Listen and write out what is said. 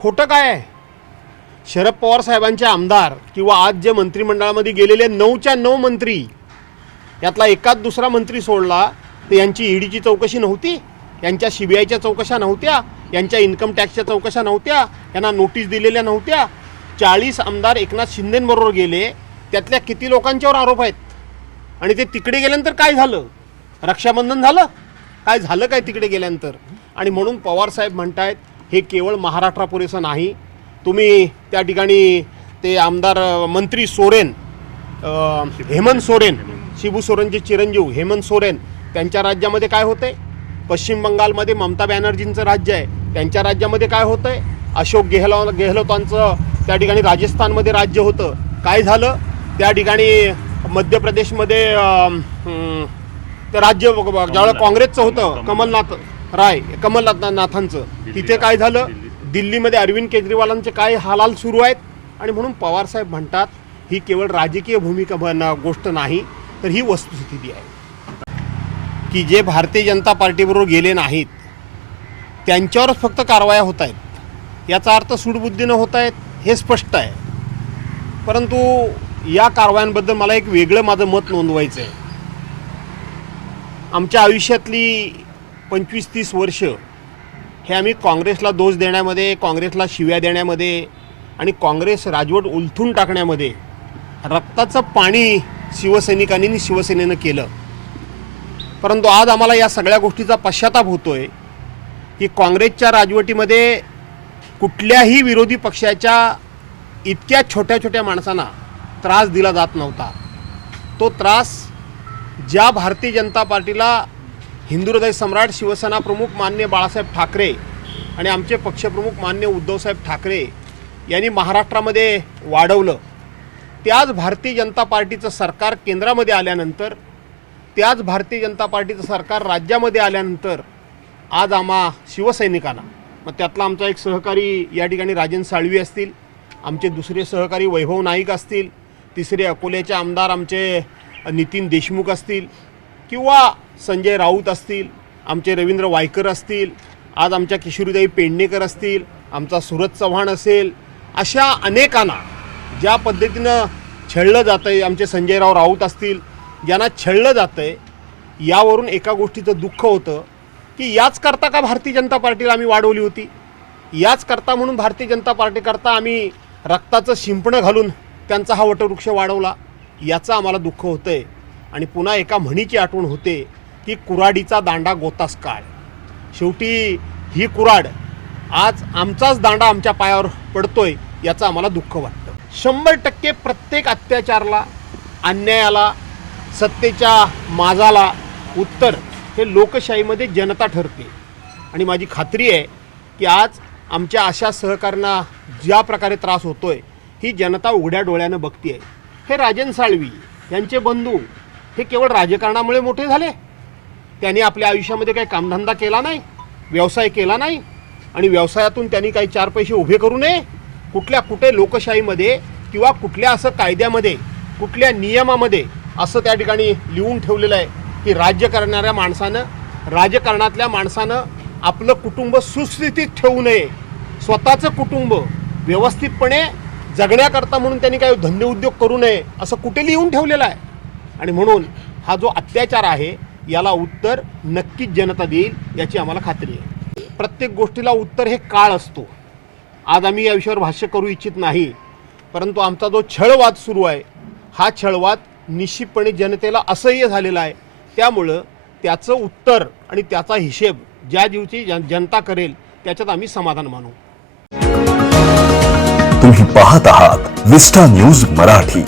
खोटं काय आहे? शरद पवार साहेबांचे आमदार किंवा आज जे मंत्रिमंडळामध्ये गेलेले नऊच्या नऊ मंत्री यातला एकाच दुसरा मंत्री सोडला तर यांची ईडीची चौकशी नव्हती? यांच्या सी बी आयच्या चौकशा नव्हत्या? यांच्या इन्कम टॅक्सच्या चौकशा नव्हत्या? यांना नोटीस दिलेल्या नव्हत्या? चाळीस आमदार एकनाथ शिंदेंबरोबर गेले त्यातल्या किती लोकांच्यावर आरोप आहेत? आणि ते तिकडे गेल्यानंतर काय झालं? रक्षाबंधन झालं? काय झालं काय तिकडे गेल्यानंतर? आणि म्हणून पवारसाहेब म्हणतायत हे केवळ महाराष्ट्रापुरेसं नाही. तुम्ही त्या ठिकाणी ते आमदार मंत्री सोरेन हेमंत सोरेन शिबू सोरेनचे चिरंजीव हेमंत सोरेन त्यांच्या राज्यामध्ये काय होते पश्चिम बंगालमध्ये ममता बॅनर्जींचं राज्य आहे. त्यांच्या राज्यामध्ये काय होतं आहे अशोक गेहलो गेहलोतांचं त्या ठिकाणी राजस्थानमध्ये राज्य होतं. काय झालं? त्या ठिकाणी मध्य प्रदेशमध्ये ते राज्य ज्यावेळेला काँग्रेसचं होतं कमलनाथ. राय कमलनाथ नाथांचं तिथे काय झालं? दिल्लीमध्ये अरविंद केजरीवालांचे काय हालाल सुरू आहेत? आणि म्हणून पवारसाहेब म्हणतात ही केवळ राजकीय भूमिका बन- गोष्ट नाही तर ही वस्तुस्थिती आहे. की जे भारतीय जनता पार्टीबरोबर गेले नाहीत त्यांच्यावरच फक्त कारवाया होत आहेत. याचा अर्थ सूडबुद्धीनं होत आहेत हे स्पष्ट आहे. परंतु या कारवायांबद्दल मला एक वेगळं माझं मत नोंदवायचं आहे आमच्या आयुष्यातली पंचवीस तीस वर्ष हे आम्ही काँग्रेसला दोष देण्यामध्ये काँग्रेसला शिव्या देण्यामध्ये आणि काँग्रेस राजवट उलथून टाकण्यामध्ये रक्ताचं पाणी शिवसैनिकांनी आणि शिवसेनेनं केलं. परंतु आज आम्हाला या सगळ्या गोष्टीचा पश्चाताप होतो आहे की काँग्रेसच्या राजवटीमध्ये कुठल्याही विरोधी पक्षाच्या इतक्या छोट्या छोट्या माणसांना त्रास दिला जात नव्हता. तो त्रास ज्या भारतीय जनता पार्टीला हिंदू हृदय सम्राट शिवसेना प्रमुख मान्य बाळासाहेब ठाकरे आणि आमचे पक्षप्रमुख मान्य उद्धवसाहेब ठाकरे यांनी महाराष्ट्रामध्ये वाढवलं. त्याच भारतीय जनता पार्टीचं सरकार केंद्रामध्ये आल्यानंतर त्याच भारतीय जनता पार्टीचं सरकार राज्यामध्ये आल्यानंतर आज आम्हा शिवसैनिकांना मग त्यातला आमचा एक सहकारी या ठिकाणी राजन साळवी असतील आमचे दुसरे सहकारी वैभव नाईक असतील तिसरे अकोल्याचे आमदार आमचे नितीन देशमुख असतील किंवा संजय राऊत असतील आमचे रवींद्र वायकर असतील आज आमच्या किशोरीताई पेडणेकर असतील आमचा सुरत चव्हाण असेल अशा अनेकांना ज्या पद्धतीनं छळलं जातं आहे आमचे संजयराव राऊत असतील ज्यांना छळलं जातं आहे यावरून एका गोष्टीचं दुःख होतं की याच करता का भारतीय जनता पार्टीला आम्ही वाढवली होती? याच करता म्हणून भारतीय जनता पार्टीकरता आम्ही रक्ताचं शिंपणं घालून त्यांचा हा वटवृक्ष वाढवला याचं आम्हाला दुःख होतं आहे आणि पुन्हा एका म्हणीची आठवण होते की कुराडीचा दांडा गोतास काळ. शेवटी ही कुराड आज आमचाच दांडा आमच्या पायावर पडतोय याचं आम्हाला दुःख वाटतं. शंभर टक्के प्रत्येक अत्याचारला अन्यायाला सत्तेच्या माजाला उत्तर हे लोकशाहीमध्ये जनता ठरते. आणि माझी खात्री आहे की आज आमच्या अशा सहकाऱ्यांना ज्या प्रकारे त्रास होतोय ही जनता उघड्या डोळ्यानं बघते हे राजन साळवी यांचे बंधू हे केवळ राजकारणामुळे मोठे झाले. त्यांनी आपल्या आयुष्यामध्ये काही कामधंदा केला नाही व्यवसाय केला नाही आणि व्यवसायातून त्यांनी काही चार पैसे उभे करू नये. कुठल्या कुठे लोकशाहीमध्ये किंवा कुठल्या असं कायद्यामध्ये कुठल्या नियमामध्ये असं त्या ठिकाणी लिहून ठेवलेलं आहे की राज्य करणाऱ्या माणसानं राजकारणातल्या माणसानं आपलं कुटुंब सुस्थितीत ठेवू नये. स्वतःचं कुटुंब व्यवस्थितपणे जगण्याकरता म्हणून त्यांनी काही धंदे उद्योग करू नये असं कुठे लिहून ठेवलेलं आहे? आणि म्हणून हा जो अत्याचार आहे याला उत्तर नक्कीच जनता देईल याची आम्हाला खात्री आहे. प्रत्येक गोष्टीला उत्तर हे काळ असतो. आज आम्ही या विषयावर भाष्य करू इच्छित नाही परंतु आमचा जो छळवाद सुरू आहे हा छळवाद निश्चितपणे जनतेला असह्य झालेला आहे. त्यामुळं त्याचं उत्तर आणि त्याचा हिशेब ज्या दिवशी जन जनता करेल त्याच्यात आम्ही समाधान मानू. तुम्ही पाहत आहात विस्टा न्यूज मराठी.